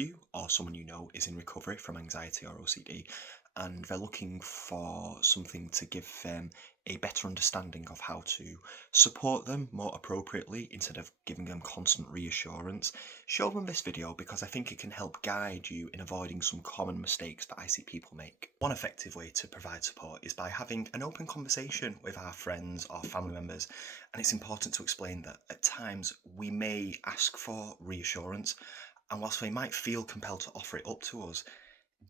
you or someone you know is in recovery from anxiety or OCD and they're looking for something to give them a better understanding of how to support them more appropriately instead of giving them constant reassurance, show them this video because I think it can help guide you in avoiding some common mistakes that I see people make. One effective way to provide support is by having an open conversation with our friends or family members, and it's important to explain that at times we may ask for reassurance, and whilst they might feel compelled to offer it up to us,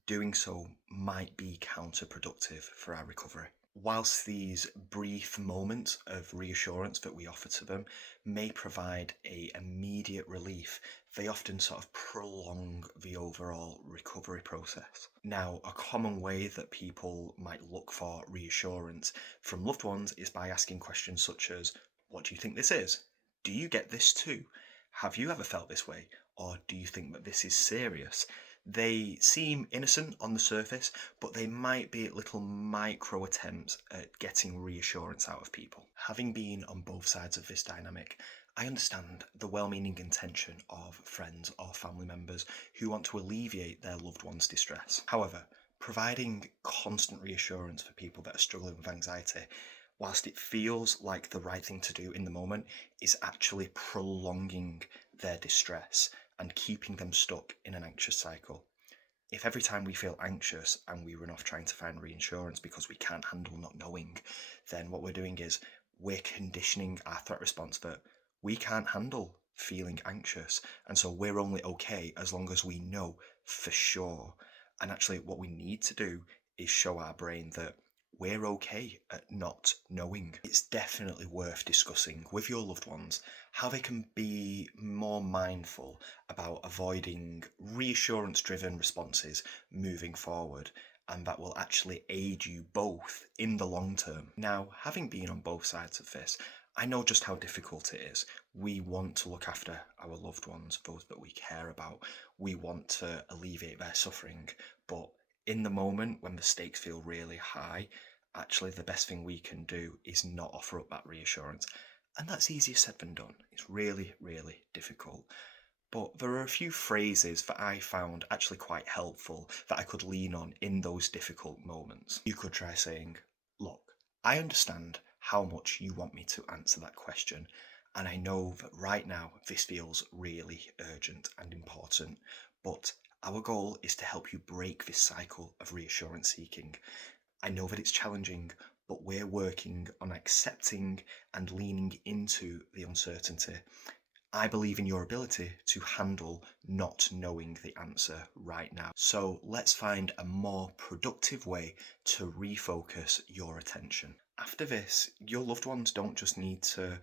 doing so might be counterproductive for our recovery. Whilst these brief moments of reassurance that we offer to them may provide a immediate relief, they often sort of prolong the overall recovery process. Now, a common way that people might look for reassurance from loved ones is by asking questions such as, "What do you think this is? Do you get this too? Have you ever felt this way? Or do you think that this is serious?" They seem innocent on the surface, but they might be little micro attempts at getting reassurance out of people. Having been on both sides of this dynamic, I understand the well-meaning intention of friends or family members who want to alleviate their loved one's distress. However, providing constant reassurance for people that are struggling with anxiety, whilst it feels like the right thing to do in the moment, is actually prolonging their distress and keeping them stuck in an anxious cycle. If every time we feel anxious and we run off trying to find reassurance because we can't handle not knowing, then what we're doing is we're conditioning our threat response that we can't handle feeling anxious, and so we're only okay as long as we know for sure. And actually what we need to do is show our brain that we're okay at not knowing. It's definitely worth discussing with your loved ones how they can be more mindful about avoiding reassurance driven responses moving forward, and that will actually aid you both in the long term. Now, having been on both sides of this, I know just how difficult it is. We want to look after our loved ones, those that we care about. We want to alleviate their suffering, but in the moment when the stakes feel really high, actually the best thing we can do is not offer up that reassurance. And that's easier said than done. It's really, really difficult. But there are a few phrases that I found actually quite helpful that I could lean on in those difficult moments. You could try saying, "Look, I understand how much you want me to answer that question, and I know that right now this feels really urgent and important, but our goal is to help you break this cycle of reassurance seeking. I know that it's challenging, but we're working on accepting and leaning into the uncertainty. I believe in your ability to handle not knowing the answer right now. So let's find a more productive way to refocus your attention." After this, your loved ones don't just need to,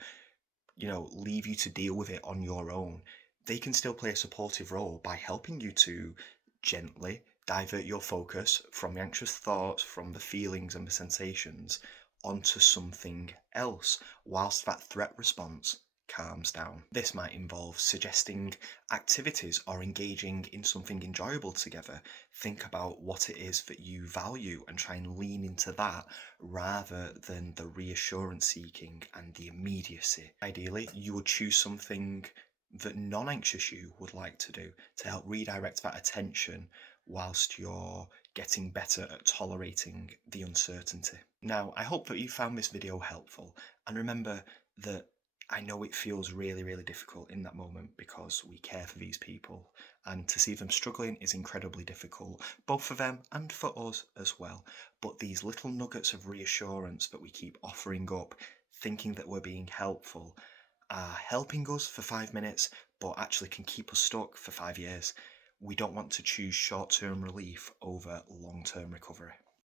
leave you to deal with it on your own. They can still play a supportive role by helping you to gently divert your focus from the anxious thoughts, from the feelings and the sensations, onto something else whilst that threat response calms down. This might involve suggesting activities or engaging in something enjoyable together. Think about what it is that you value and try and lean into that rather than the reassurance seeking and the immediacy. Ideally, you would choose something that non-anxious you would like to do to help redirect that attention whilst you're getting better at tolerating the uncertainty. Now, I hope that you found this video helpful, and remember that I know it feels really, really difficult in that moment because we care for these people, and to see them struggling is incredibly difficult, both for them and for us as well. But these little nuggets of reassurance that we keep offering up, thinking that we're being helpful, are helping us for 5 minutes, but actually can keep us stuck for 5 years. We don't want to choose short-term relief over long-term recovery.